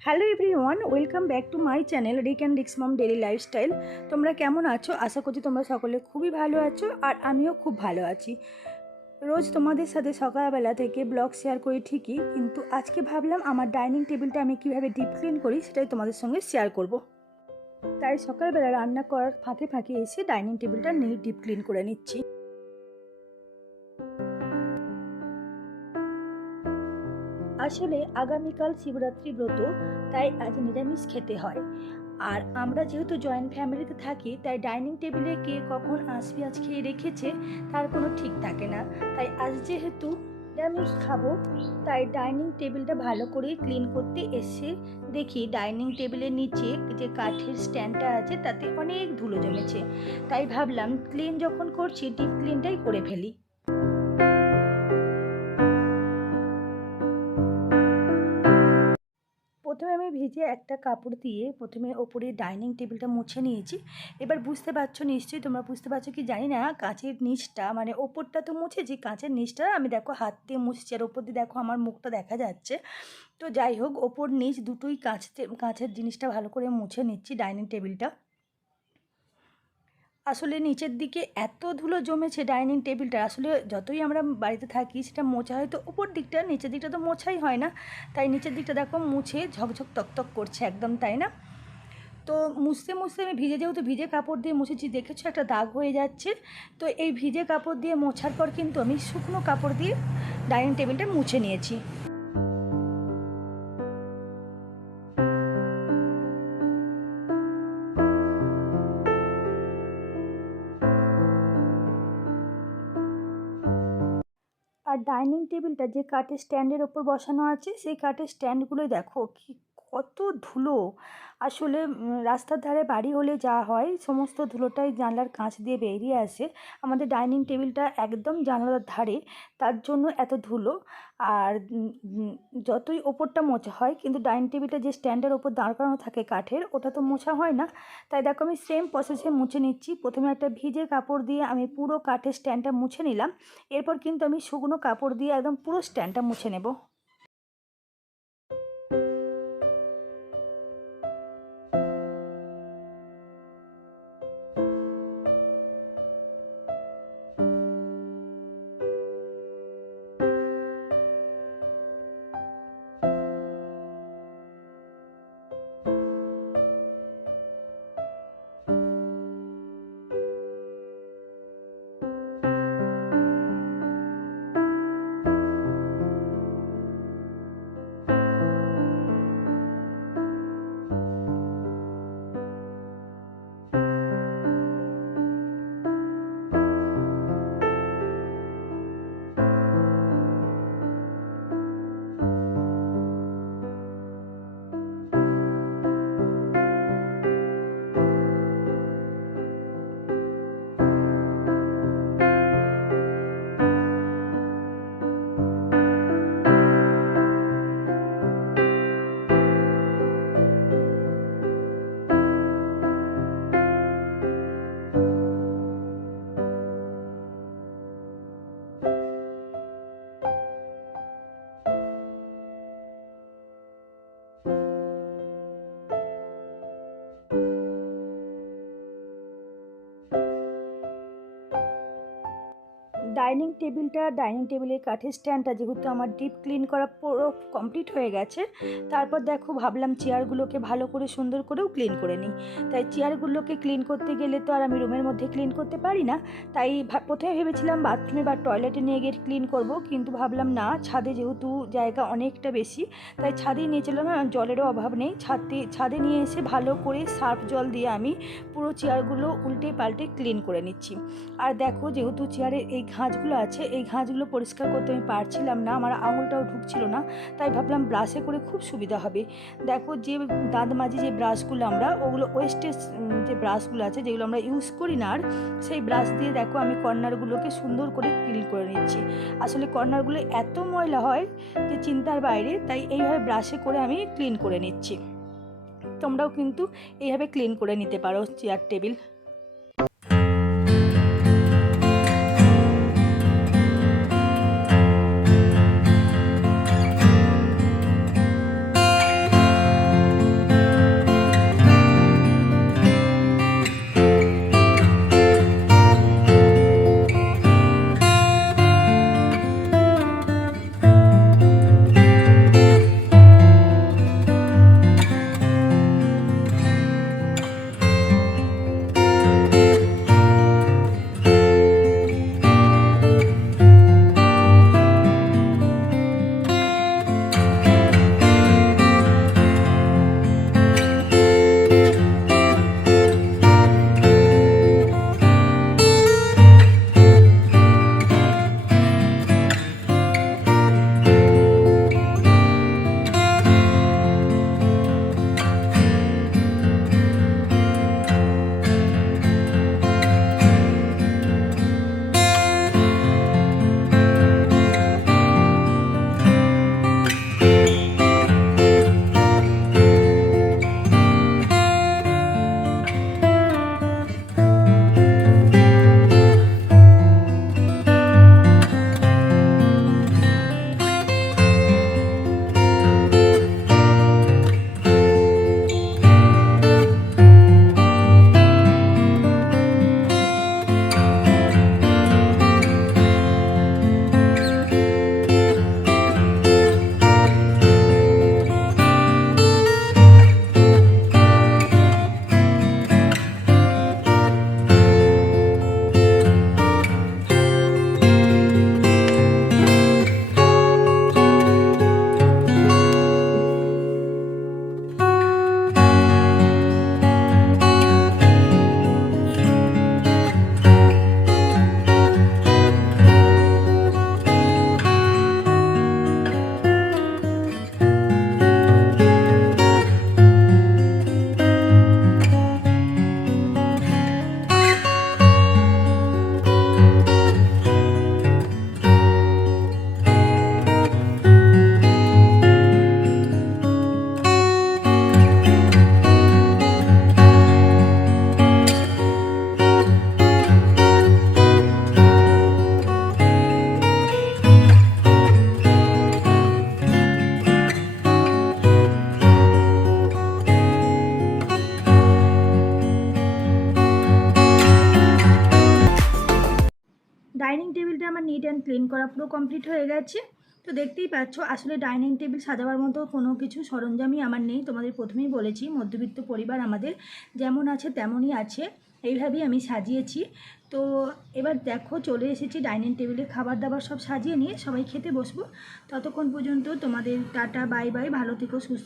Hello everyone, welcome back to my channel Rik and Rik's mom daily lifestyle. তোমরা কেমন আছো? আশা করছি তোমরা সকলে খুবই ভালো আছো, আর আমিও খুব ভালো আছি। রোজ তোমাদের সাথে সকালবেলা থেকে ব্লগ শেয়ার করি ঠিকই, কিন্তু আজকে ভাবলাম আমার ডাইনিং টেবিলটা আমি কীভাবে ডিপ ক্লিন করি সেটাই তোমাদের সঙ্গে শেয়ার করব। তাই সকালবেলা রান্না করার ফাঁকে ফাঁকে এসে ডাইনিং টেবিলটা ডিপ ক্লিন করে নিচ্ছি। আসলে আগামীকাল শিবরাত্রি ব্রত, তাই আজ নিরামিষ খেতে হয়। আর আমরা যেহেতু জয়েন্ট ফ্যামিলিতে থাকি, তাই ডাইনিং টেবিলে কে কখন আঁশ পেঁয়াজ খেয়ে রেখেছে তার কোনো ঠিক থাকে না। তাই আজ যেহেতু নিরামিষ খাবো, তাই ডাইনিং টেবিলটা ভালো করে ক্লিন করতে এসে দেখি ডাইনিং টেবিলের নিচে যে কাঠের স্ট্যান্ডটা আছে তাতে অনেক ধুলো জমেছে। তাই ভাবলাম ক্লিন যখন করছি ডিপ ক্লিনটাই করে ফেলি। প্রথমে আমি ভিজে একটা কাপড় দিয়ে প্রথমে ওপরে ডাইনিং টেবিলটা মুছে নিয়েছি। এবার বুঝতে পারছো নিশ্চয়ই, তোমরা বুঝতে পারছো কি জানি না, কাঁচের নিচটা মানে ওপরটা তো মুছেছি, কাঁচের নিচটা আমি দেখো হাত দিয়ে মুছছি, আর ওপর দিয়ে দেখো আমার মুখটা দেখা যাচ্ছে। তো যাই হোক, ওপর নিচ দুটোই কাঁচের জিনিসটা ভালো করে মুছে নিচ্ছি ডাইনিং টেবিলটা। আসলে নিচের দিকে এত ধুলো জমেছে ডাইনিং টেবিলটা, আসলে যতই আমরা বাড়িতে থাকি সেটা মোছা হয়, তো উপর দিকটা, নিচের দিকটা তো মোছাই হয় না। তাই নিচের দিকটা দেখো মুছে ঝকঝক তকতক করছে একদম, তাই না? তো মুছতে মুছতে আমি যেহেতু ভিজে কাপড় দিয়ে মুছেছি, দেখেছো একটা দাগ হয়ে যাচ্ছে। তো এই ভিজে কাপড় দিয়ে মোছার পর কিন্তু আমি শুকনো কাপড় দিয়ে ডাইনিং টেবিলটা মুছে নিয়েছি। আর ডাইনিং টেবিলটা যে কাঠের স্ট্যান্ডের ওপর বসানো আছে, সেই কাঠের স্ট্যান্ডগুলো দেখো কি কত ধুলো। আসলে রাস্তার ধারে বাড়ি হলে যা হয়, সমস্ত ধুলোটাই জানলার কাঁচ দিয়ে বেরিয়ে আসে। আমাদের ডাইনিং টেবিলটা একদম জানলার ধারে, তার জন্য এত ধুলো। আর যতই ওপরটা মোছা হয়, কিন্তু ডাইনিং টেবিলটা যে স্ট্যান্ডের ওপর দাঁড় করানো থাকে কাঠের, ওটা তো মোছা হয় না। তাই দেখো আমি সেম প্রসেসে মুছে নিচ্ছি। প্রথমে একটা ভিজে কাপড় দিয়ে আমি পুরো কাঠের স্ট্যান্ডটা মুছে নিলাম। এরপর কিন্তু আমি শুকনো কাপড় দিয়ে একদম পুরো স্ট্যান্ডটা মুছে নেব। ডাইনিং টেবিলের কাঠের স্ট্যান্ডটা যেহেতু আমার ডিপ ক্লিন করা পুরো কমপ্লিট হয়ে গেছে, তারপর দেখো ভাবলাম চেয়ারগুলোকে ভালো করে সুন্দর করেও ক্লিন করে নিই। তাই চেয়ারগুলোকে ক্লিন করতে গেলে তো আর আমি রুমের মধ্যে ক্লিন করতে পারি না। তাই প্রথমে ভেবেছিলাম বাথরুমে বা টয়লেটে নিয়ে গিয়ে ক্লিন করব, কিন্তু ভাবলাম না, ছাদে যেহেতু জায়গা অনেকটা বেশি, তাই ছাদেই নিয়ে চললাম। জলেরও অভাব নেই, ছাদে নিয়ে এসে ভালো করে সার্ফ জল দিয়ে আমি পুরো চেয়ারগুলো উল্টে পাল্টে ক্লিন করে নিচ্ছি। আর দেখো, যেহেতু চেয়ারের এই ঘাঁচগুলো আছে, এই ঘাঁচগুলো পরিষ্কার করতে আমি পারছিলাম না, আমার আঙুলটাও ঢুকছিল না। তাই ভাবলাম ব্রাশে করে খুব সুবিধা হবে। দেখো, যে দাঁত মাজি যে ব্রাশগুলো আমরা, ওগুলো ওয়েস্টেজ যে ব্রাশগুলো আছে যেগুলো আমরা ইউজ করি না, আর সেই ব্রাশ দিয়ে দেখো আমি কর্নারগুলোকে সুন্দর করে ক্লিন করে নিচ্ছি। আসলে কর্নারগুলো এত ময়লা হয় যে চিন্তার বাইরে, তাই এইভাবে ব্রাশে করে আমি ক্লিন করে নিচ্ছি। তোমরাও কিন্তু এইভাবে ক্লিন করে নিতে পারো chair table. Neat and clean করা পুরো কমপ্লিট হয়ে গেছে। তো দেখতেই পাচ্ছ আসলে ডাইনিং টেবিল সাজাবার মতো কোনো কিছু সরঞ্জামই আমার নেই। তোমাদের প্রথমেই বলেছি মধ্যবিত্ত পরিবার আমাদের, যেমন আছে তেমনই আছে, এইভাবেই আমি সাজিয়েছি। তো এবার দেখো চলে এসেছি ডাইনিং টেবিলে, খাবার দাবার সব সাজিয়ে নিয়ে সবাই খেতে বসবো। ততক্ষণ পর্যন্ত তোমাদের টাটা বাই বাই, ভালো থেকো সুস্থ